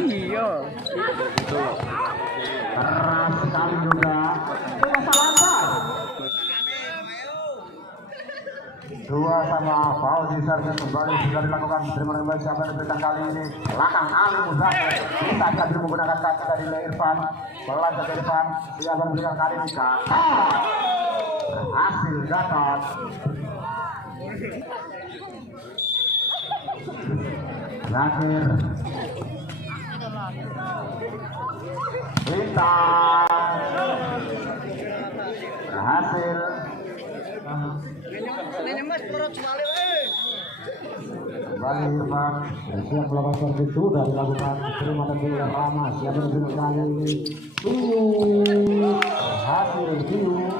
Iya. Keras sekali juga. Salah. Dua sama Fauzi Sarjan kembali sudah dilakukan. Terima kasih siapa yang diberikan kali ini. Belakang Ali Muzafir. Kita akan menggunakan kaki dari Irfan. Pelan dari Irfan. Dia akan memberikan kali ini. Hasil dapat. Zakir. Bintang. Hasil. Kembali Irfan, siap melakukan servis sudah dilakukan. Terima kasih oleh Rama. Siap memberikan kali ini. Hasil review.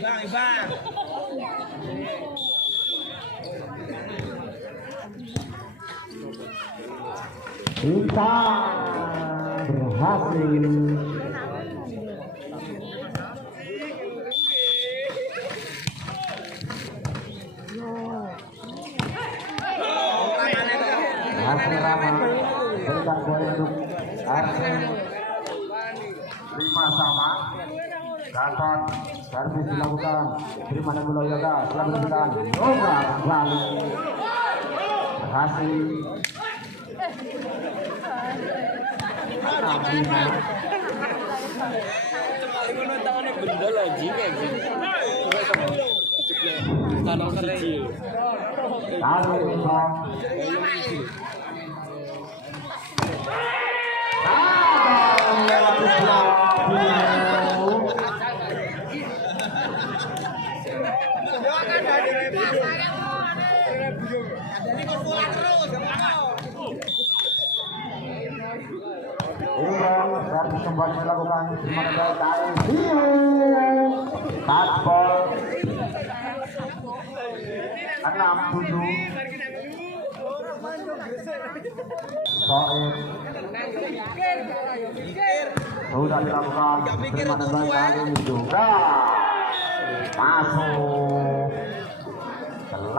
Bang. Kita berhasil. Hasil Rama berikan poin untuk Arsen 5 sama. Gatot servis dilakukan. Terima dan bola Yoga siap memberikan. Yoga kembali berhasil. Tangannya benda lagi kayak gini. Tangan kecil. Kembali melakukan touchball 6-7. Soib sudah dilakukan. Terima kasih kali ini juga masuk 8.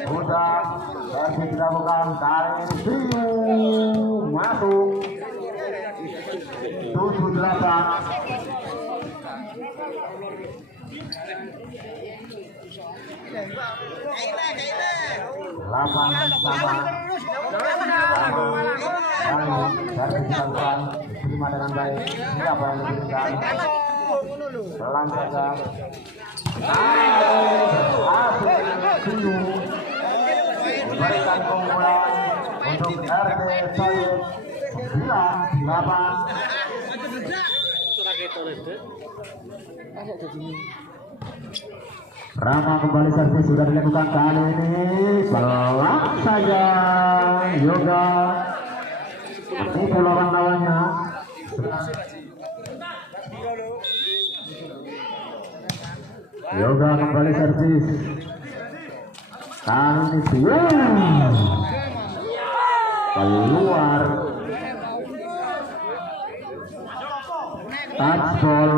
Sudah servis dilakukan kali ini masuk 7-8. Servis dilakukan terima dengan baik. Siapa yang diberikan pelan saja. Berikan keunggulan untuk RT Soyib 9-8. Rama kembali servis sudah dilakukan kali ini. Pelan saja Yoga pukul lawan-lawannya. Yoga kembali servis kali ini keluar touchball.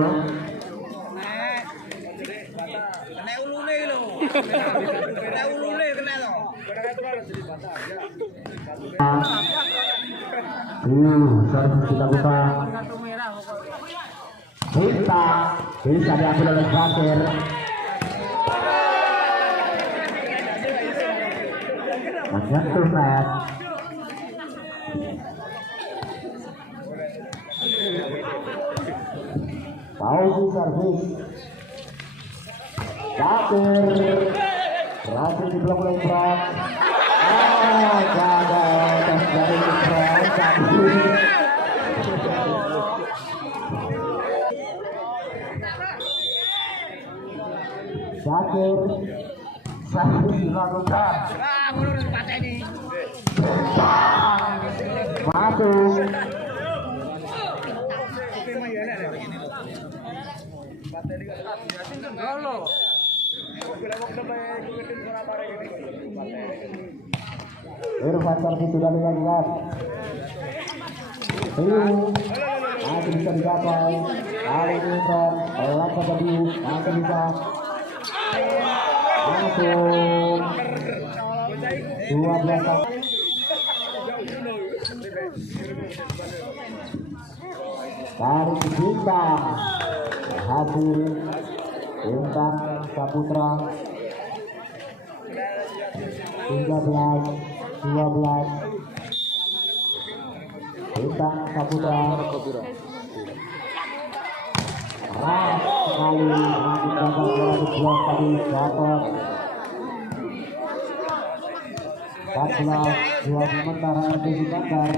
Servis dilakukan. Kita bisa diambil oleh Zakir. Menyentuh net. Fauzi servis. Zakir berhasil diblok oleh Ibran. Gagal dari Ibran. Zakir servis dilakukan. Masuk. Irfan servis sudah dilakukan. Masih bisa digapai. Kali ini Irfan, pelan saja Biu, masih bisa. langsung 12 dari Bintang hasil Bintang Saputra 13-12 Bintang Saputra keras sekali mengakibatkan 12 tadi dapat 14-2 sementara RT Sukandar.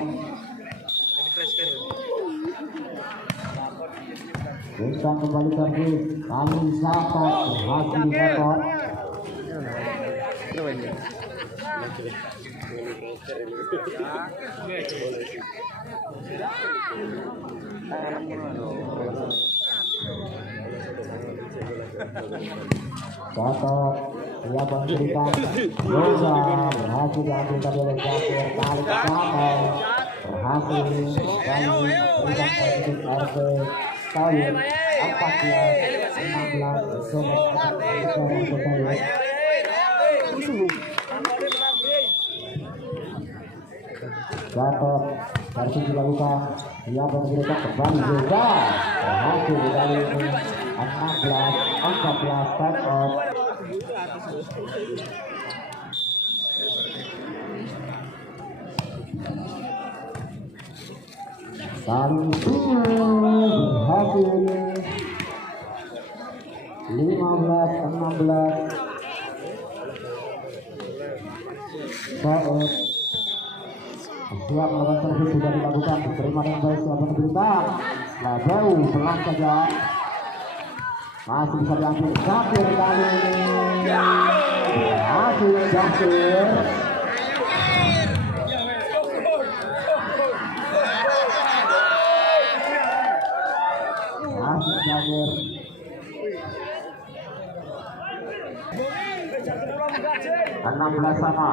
Bintang kembali servis kali Sato berhasil dapat Sato siap memberikan Yoga berhasil diambil tadi oleh Zakir kali Sato berhasil kali memberikan positif RT Tayyip 14-16 Gatot harus dilakukan siap memberikan kembali juga berhasil kali ini 16-14 start out kali ini berhasil 15-16 Saud siap melakukan servis sudah dilakukan diterima dengan baik siapa Bintang Labau pelan saja masih bisa diambil Zakir kali ini hasil Zakir masih Zakir 16 sama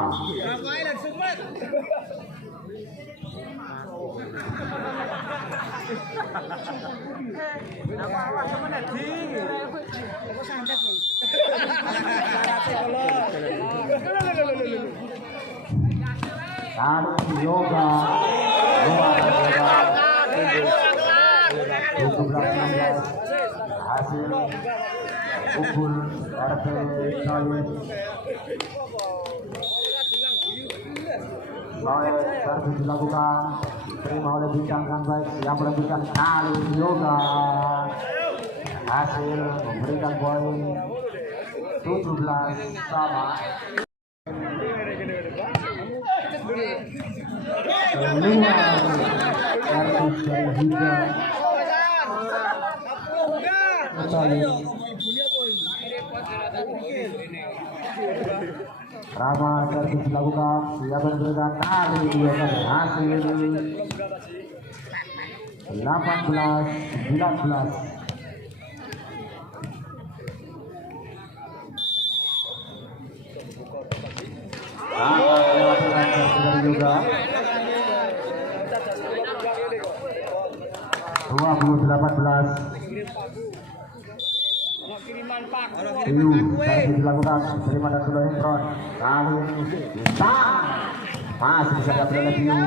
kali Yoga hasil pukul RT Tayyip servis dilakukan terima oleh Bintang kan baik yang merebutkan kali Yoga hasil memberikan poin 17 sama keluar servis dari Hida Rama servis dilakukan siap memberikan kali Yoga berhasil 18-19 juga 20-18 Tiu servis dilakukan terima dan sudah Imron kali ini Bintang masih bisa diambil oleh Tiu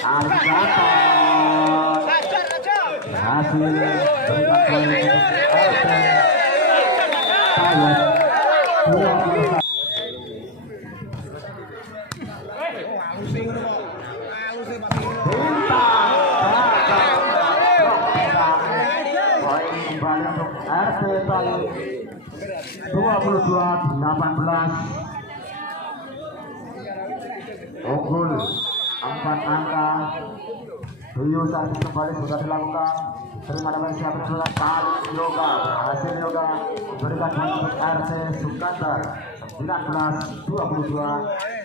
kali Gatot berhasil berikan poin RT Tayyip 21 RT Tayyip 22-18 unggul 4 angka Rio servis kembali sudah dilakukan terima dengan siapa sudah kali Yoga berhasil Yoga memberikan untuk RT Sukandar 19-22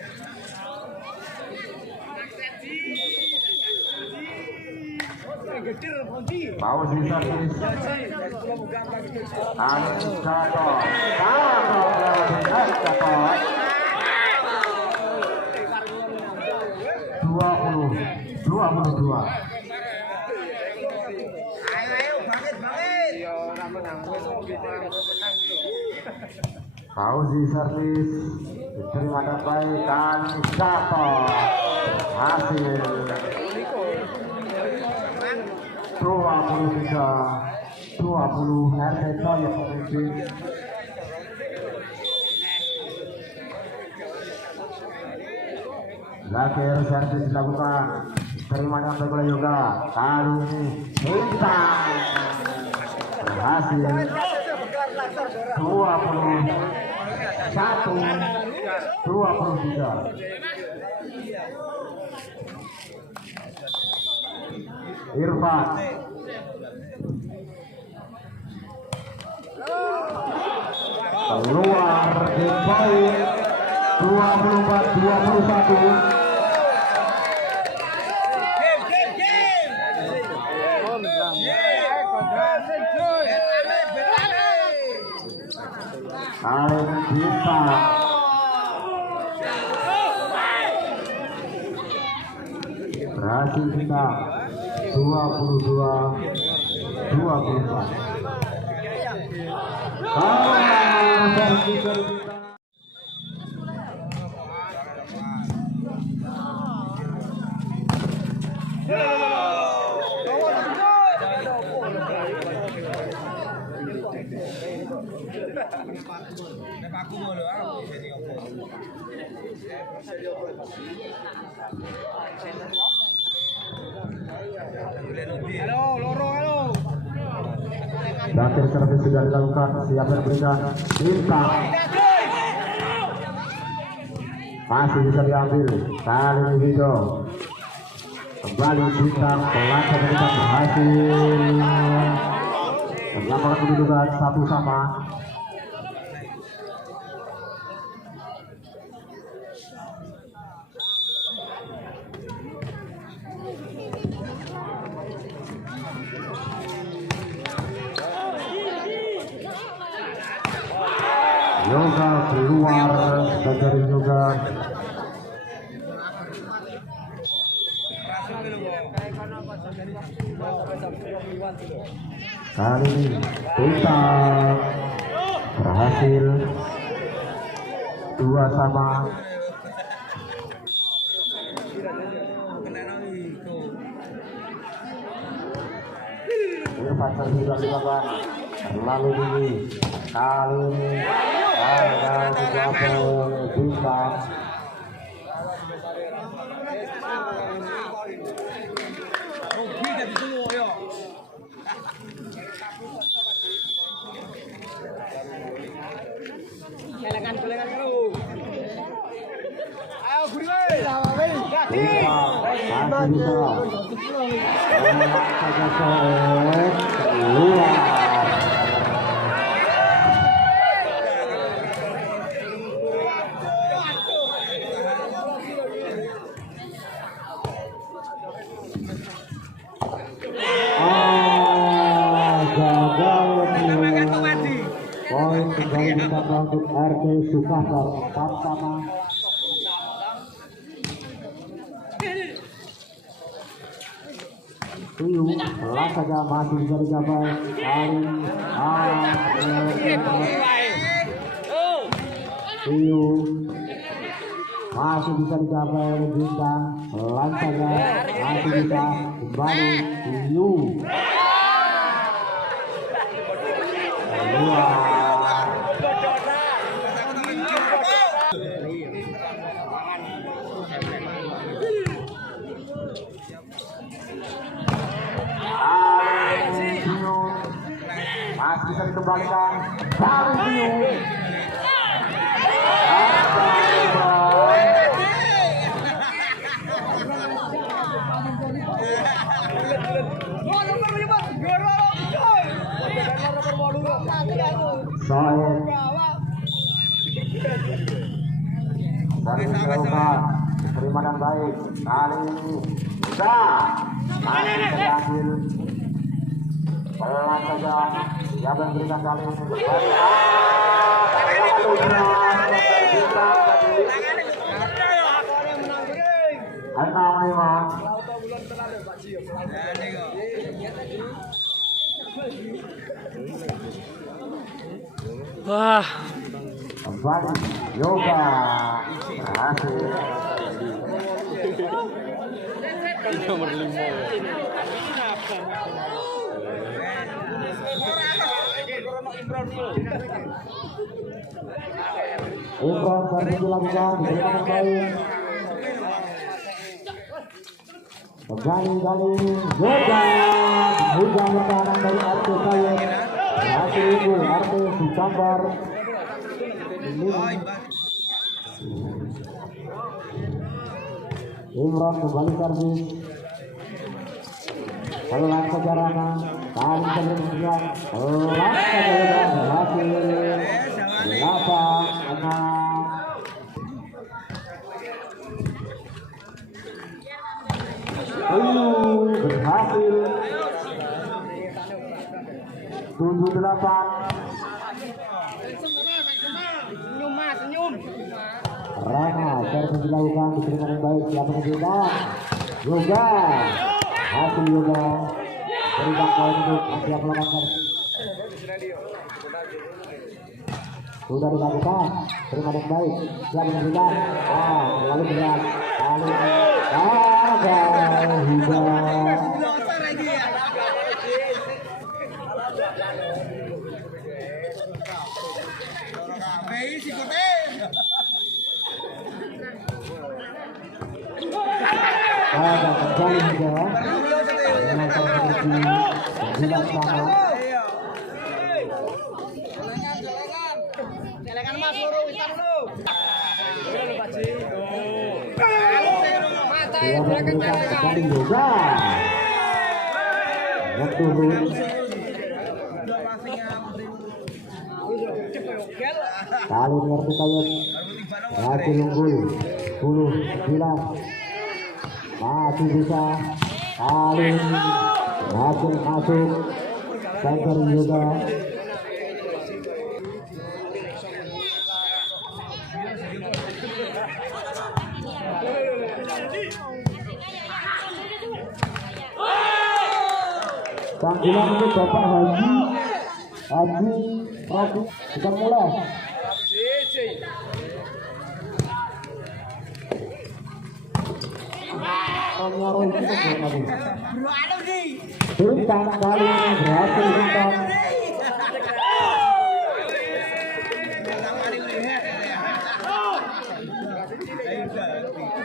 Paus di servis Angin Gatot Gatot 20-22 Ayo bangkit. Fauzi servis diterima dengan baik dan jatuh hasil 23-20 RT yang memimpin. Zakir servis dilakukan, terima dengan baik oleh Yoga. Kali ini bintang berhasil 21-23. Irfan keluar di poin 24-21. Kali kita berhasil kita 22-24. Zakir servis sudah dilakukan, siap berikan bintang masih bisa diambil. Kali ini Wido kembali bintang pelacak bintang berhasil menyamakan kedudukan 1-1. Yoga keluar dari Yoga. Kali ini kita berhasil 2-2. Irfan sudah dilakukan terlalu tinggi. Kali ini ada mencapai bintang poin kembali ditambah untuk RT Sukasar 4-4. Piu pelan saja masih bisa dicapai. Piu masih bisa dicapai oleh bintang. Pelan saja masih bisa kembali. Piu keluar. Masih bisa dikembalikan dari dari jauhkan terima dan baik. Kali ini bisa masih terhasil pelan saja yang memberikan kali ini Wah. kembali Yoga berhasil. Nomor 5. Imron baru dilakukan dengan baik. Kembali Yoga hujan makanan dari RT Sayed berhasil unggul RT Sukambar. Imron kembali servis. Pelan saja Rana, tarik sebelum berjalan. Pelan saja berhasil. 8-6. Berhasil. 7-8. Senyum. Rana servis dilakukan, diterima dengan baik. Siapa yang kita? Yoga. Hasil Yoga. Berikan poin untuk siap melakukan servis. Sudah dilakukan, terima dengan baik. Siap yang kita? Lalu berat. Lalu gagal Yoga. Kembali juga dengan posisi 9 sama. Kembali juga turun. Kali ini RT Sayed berhasil unggul 10-9. Masih bisa kali ini berhasil masuk center Yoga. Panggilan untuk Bapak Haji Robi bisa mulai. Bintang kali ini berhasil Bintang.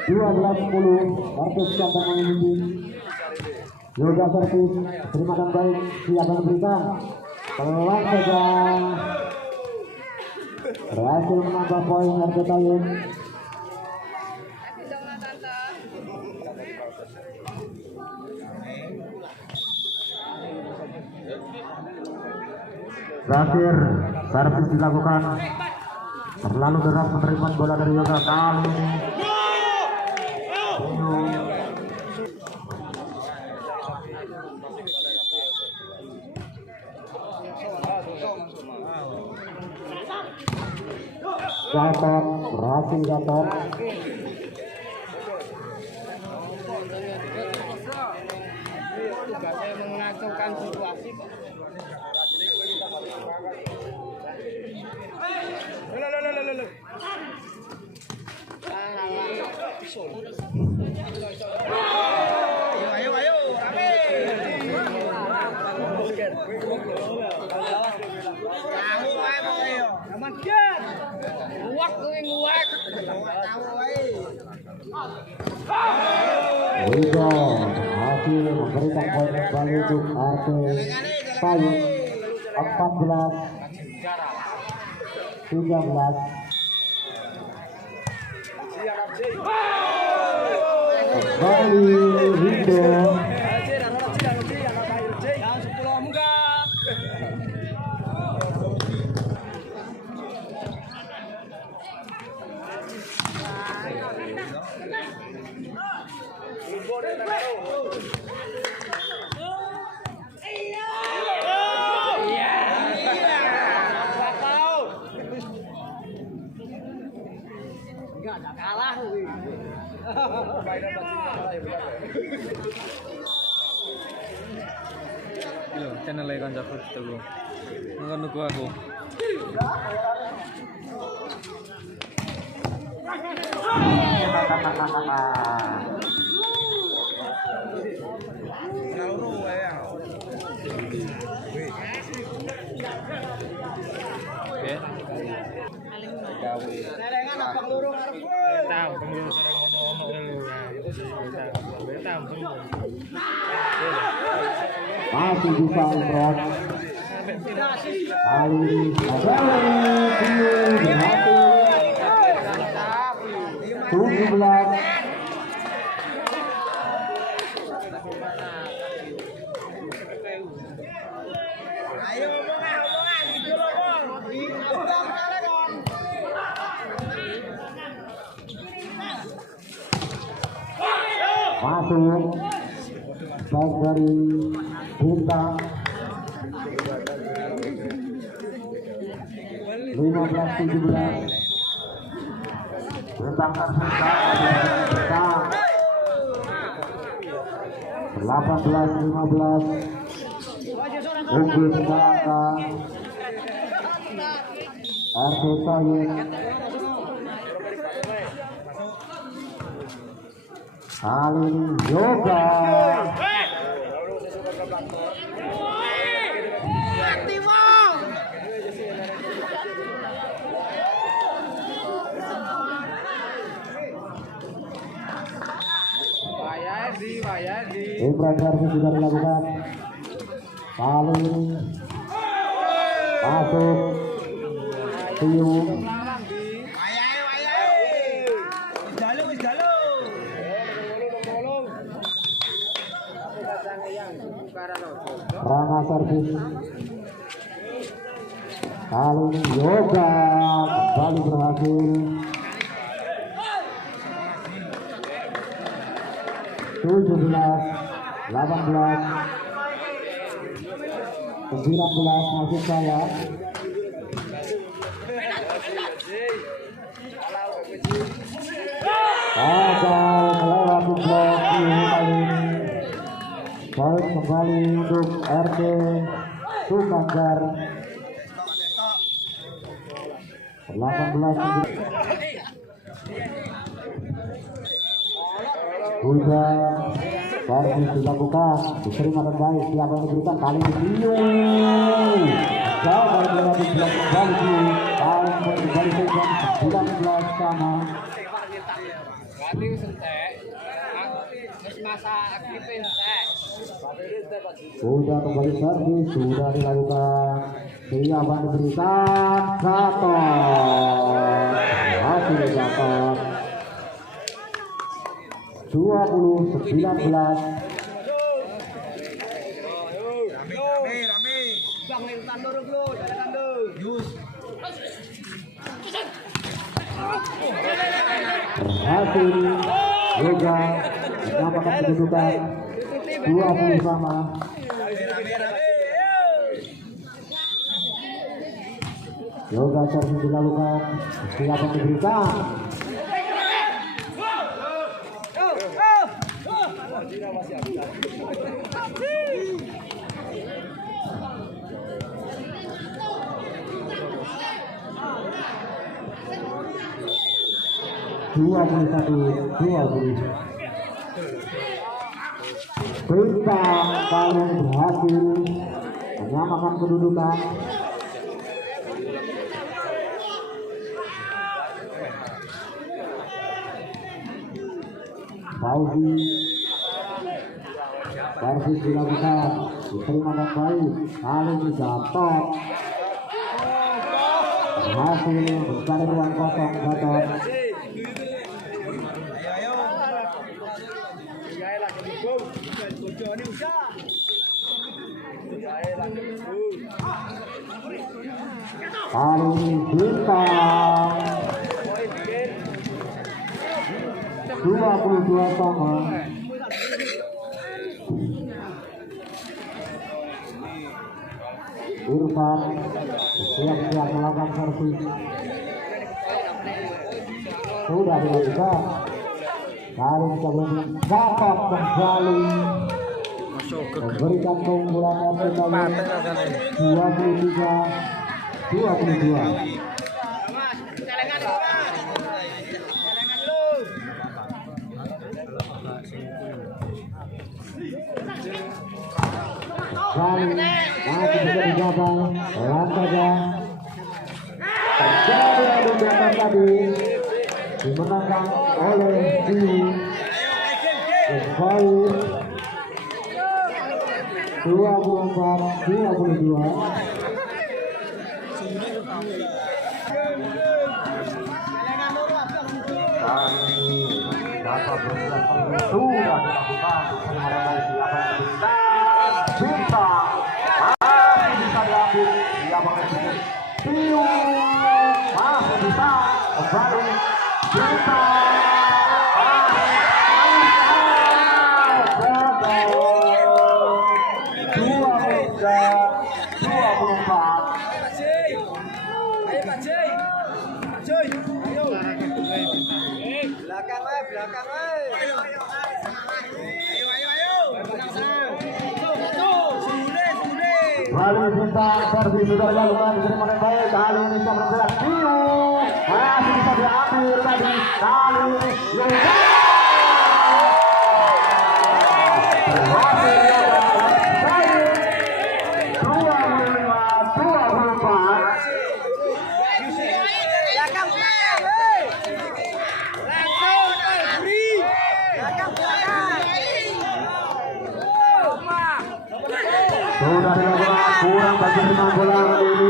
12-10 Artis Kampung memimpin. Yoga servis terima dengan baik. Siapa yang berikan? Pelan saja berhasil menambah poin RT Sayed. Terakhir servis dilakukan, terlalu deras menerima bola dari Yoga kali ini. Gatot berhasil Gatot. Tugasnya mengacaukan situasi kok. Ayo, rame. Aman kian. Nguak kuwi nguak. Yoga hasil memberikan poin kembali untuk RT Sayed 14-13. Kembali Rindo. Channel kan Jafar itu. Nunggu aku. Serengan abang lurung arep kowe. Tahu pengen serang ono-ono ya. Itu sesuai tahu. Masih bisa Imron. Kali ini berhasil 17. Ayo omongan gitu loh, Bang. Masuk baik dari Bintang 15-17. Bintang tersisa 18-15. Unggul Sangka RT Toyek. Kali ini Yoga. Impresi sudah dilakukan. Kali ini masuk Tiung. Rana servis. Kali ini Yoga kembali berhasil. 17-18. 19 masuk saya. Gagal melewati blok kali ini. Poin kembali untuk RT Sukanggar. 18. Sudah servis dilakukan, diterima dengan baik. Siapa yang diberikan kali ini? Jauh dari melewati blok kembali. Poin kembali Sukan 19 sama. Sudah kembali servis, sudah dilakukan. Siapa yang diberikan? Gatot. Hasil Gatot 20-19. Berhasil Yoga menyamakan kedudukan 20 sama. Yoga servis dilakukan. Siapa yang diberikan? Bintang kali berhasil menyamakan kedudukan. Fauzi servis dilakukan, diterima dengan baik. Kali ini Gatot berhasil mencari ruang kosong. Gatot kali ini Bintang 22 sama. Irfan siap-siap melakukan servis. Sudah dilakukan. Kali ini sebelum dapat kembali memberikan keunggulan RT 23-22. Kembali masih bisa dijaga Lantaga. Terjadi adu jangka tadi dimenangkan oleh Dwi. Kembali 24-22. Dapat berhasil sudah dilakukan sebenarnya baik siapa yang bisa masih bisa diambil siapa yang bisa masih bisa kembali bisa belakang. Lalu bintang servis sudah dilakukan diterima dengan baik. Kali ini bisa bergerak Tiu masih bisa diambil tadi. Kali ini sudah dilakukan kurang bagi pemain bola ini.